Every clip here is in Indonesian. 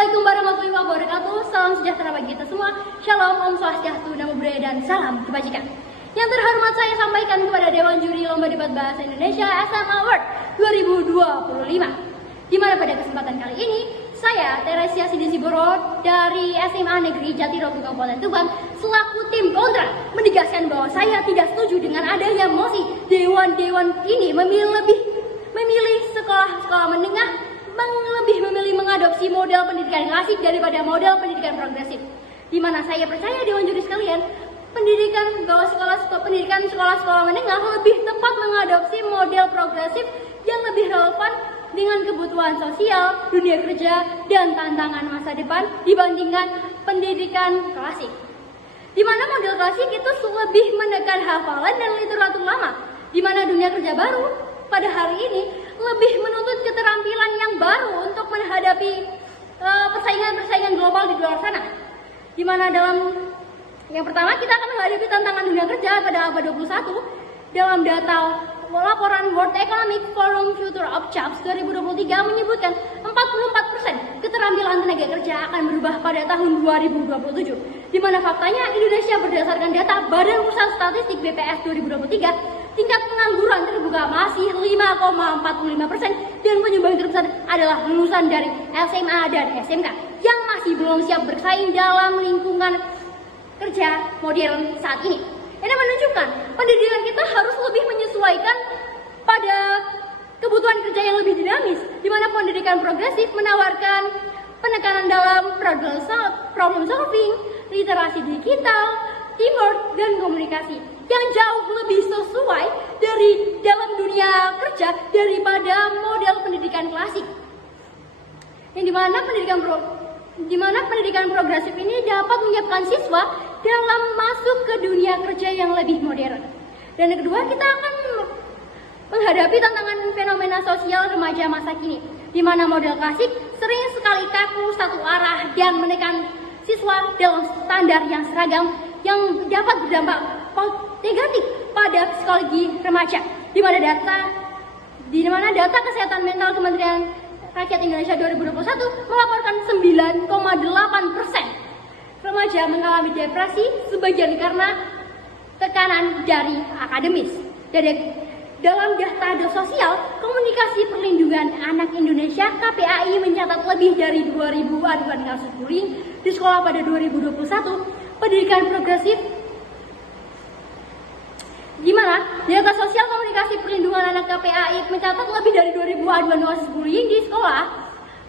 Assalamualaikum warahmatullahi wabarakatuh. Salam sejahtera bagi kita semua. Shalom, Om Swastiastu, Namo Buddhaya, dan salam kebajikan. Yang terhormat saya sampaikan kepada Dewan Juri Lomba Debat Bahasa Indonesia SM Award 2025. Di mana pada kesempatan kali ini, saya Teresia Sidisigoro dari SMA Negeri Jatirogo Kabupaten Tuban selaku tim kontra menegaskan bahwa saya tidak setuju dengan adanya mosi dewan-dewan ini memilih sekolah-sekolah menengah lebih memilih mengadopsi model pendidikan klasik daripada model pendidikan progresif. Di mana saya percaya Dewan Juri sekalian, pendidikan sekolah-sekolah menengah lebih tepat mengadopsi model progresif yang lebih relevan dengan kebutuhan sosial, dunia kerja, dan tantangan masa depan dibandingkan pendidikan klasik. Di mana model klasik itu lebih menekan hafalan dan literatur lama, di mana dunia kerja baru pada hari ini lebih menuntut keterampilan yang baru untuk menghadapi persaingan-persaingan global di luar sana. Di mana dalam yang pertama kita akan menghadapi tantangan dunia kerja pada abad 21 dalam data laporan World Economic Forum Future of Jobs 2023 menyebutkan 44% keterampilan tenaga kerja akan berubah pada tahun 2027. Di mana faktanya Indonesia berdasarkan data Badan Pusat Statistik BPS 2023 tingkat pengangguran terbuka masih 5,45% dan penyumbang terbesar adalah lulusan dari SMA dan SMK yang masih belum siap bersaing dalam lingkungan kerja modern saat ini. Ini menunjukkan pendidikan kita harus lebih menyesuaikan pada kebutuhan kerja yang lebih dinamis, di mana pendidikan progresif menawarkan penekanan dalam problem solving, literasi digital, teamwork, dan komunikasi yang jauh lebih sesuai dari dalam dunia kerja daripada model pendidikan klasik. Yang dimana pendidikan progresif ini dapat menyiapkan siswa dalam masuk ke dunia kerja yang lebih modern. Dan yang kedua, kita akan menghadapi tantangan fenomena sosial remaja masa kini, di mana model klasik sering sekali kaku satu arah dan menekan siswa dalam standar yang seragam yang dapat berdampak negatif pada psikologi remaja. Di mana data kesehatan mental Kementerian Rakyat Indonesia 2021 melaporkan 9,8% remaja mengalami depresi, sebagian karena tekanan dari akademis. Dalam data sosial komunikasi perlindungan anak Indonesia KPAI mencatat lebih dari 2.000 aduan kasus bullying di sekolah pada 2021. Pendidikan progresif di mana data sosial komunikasi perlindungan anak KPAI mencatat lebih dari 2.000 aduan kasus bullying di sekolah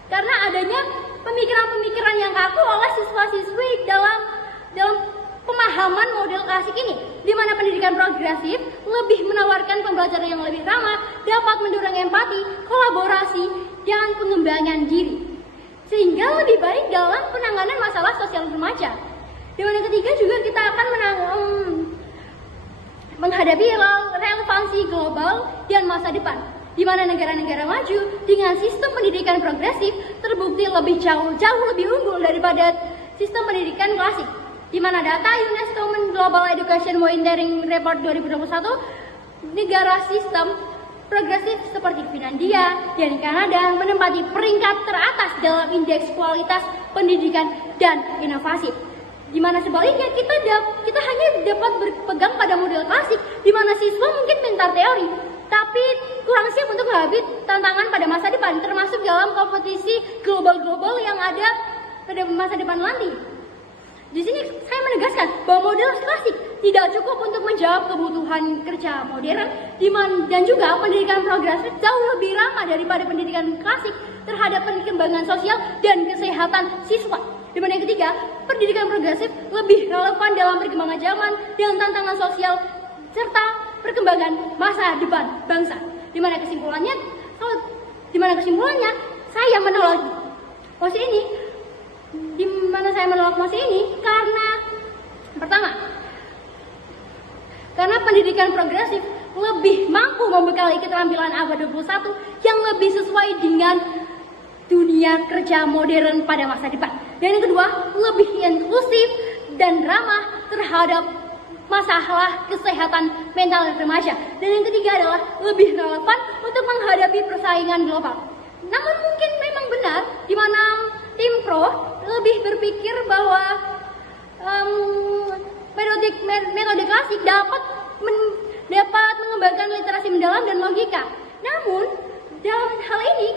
karena adanya pemikiran-pemikiran yang kaku oleh siswa-siswi dalam pemahaman model klasik ini, di mana pendidikan progresif lebih menawarkan pembelajaran yang lebih ramah, dapat mendorong empati, kolaborasi, dan pengembangan diri, sehingga lebih baik dalam penanganan masalah sosial remaja. Di mana ketiga juga kita akan menghadapi relevansi global dan masa depan, di mana negara-negara maju dengan sistem pendidikan progresif terbukti jauh lebih unggul daripada sistem pendidikan klasik. Di mana data UNESCO Global Education Monitoring Report 2021, negara sistem progresif seperti Finlandia dan Kanada menempati peringkat teratas dalam indeks kualitas pendidikan dan inovasi. Di mana sebaliknya kita hanya dapat berpegang pada model klasik, di mana siswa mungkin pintar teori, tapi kurang siap untuk menghadapi tantangan pada masa depan, termasuk dalam kompetisi global yang ada pada masa depan nanti. Di sini saya menegaskan bahwa model klasik tidak cukup untuk menjawab kebutuhan kerja modern, dan juga pendidikan progresif jauh lebih ramah daripada pendidikan klasik terhadap perkembangan sosial dan kesehatan siswa. Di mana yang ketiga, pendidikan progresif lebih relevan dalam perkembangan zaman dan tantangan sosial serta perkembangan masa depan bangsa. Di mana kesimpulannya saya menolak mosi ini. Di mana saya menolak mosi ini karena pertama, karena pendidikan progresif lebih mampu membekali keterampilan abad 21 yang lebih sesuai dengan dunia kerja modern pada masa depan. Dan yang kedua, lebih inklusif dan ramah terhadap masalah kesehatan mental remaja. Dan yang ketiga adalah lebih relevan untuk menghadapi persaingan global. Namun mungkin memang benar di mana tim pro berpikir bahwa metode klasik dapat mengembangkan literasi mendalam dan logika. Namun, dalam hal ini,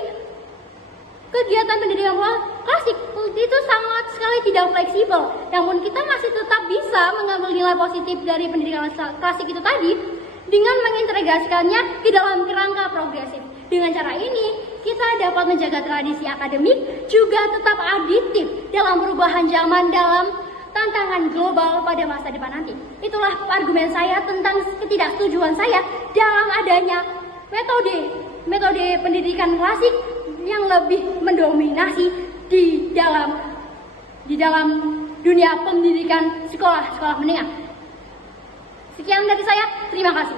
kegiatan pendidikan klasik itu sangat sekali tidak fleksibel. Namun, kita masih tetap bisa mengambil nilai positif dari pendidikan klasik itu tadi dengan mengintegrasikannya ke dalam kerangka progresif. Dengan cara ini, kita dapat menjaga tradisi akademik juga tetap aditif dalam perubahan zaman dalam tantangan global pada masa depan nanti. Itulah argumen saya tentang ketidaksetujuan saya dalam adanya metode pendidikan klasik yang lebih mendominasi di dalam dunia pendidikan sekolah menengah. Sekian dari saya, terima kasih.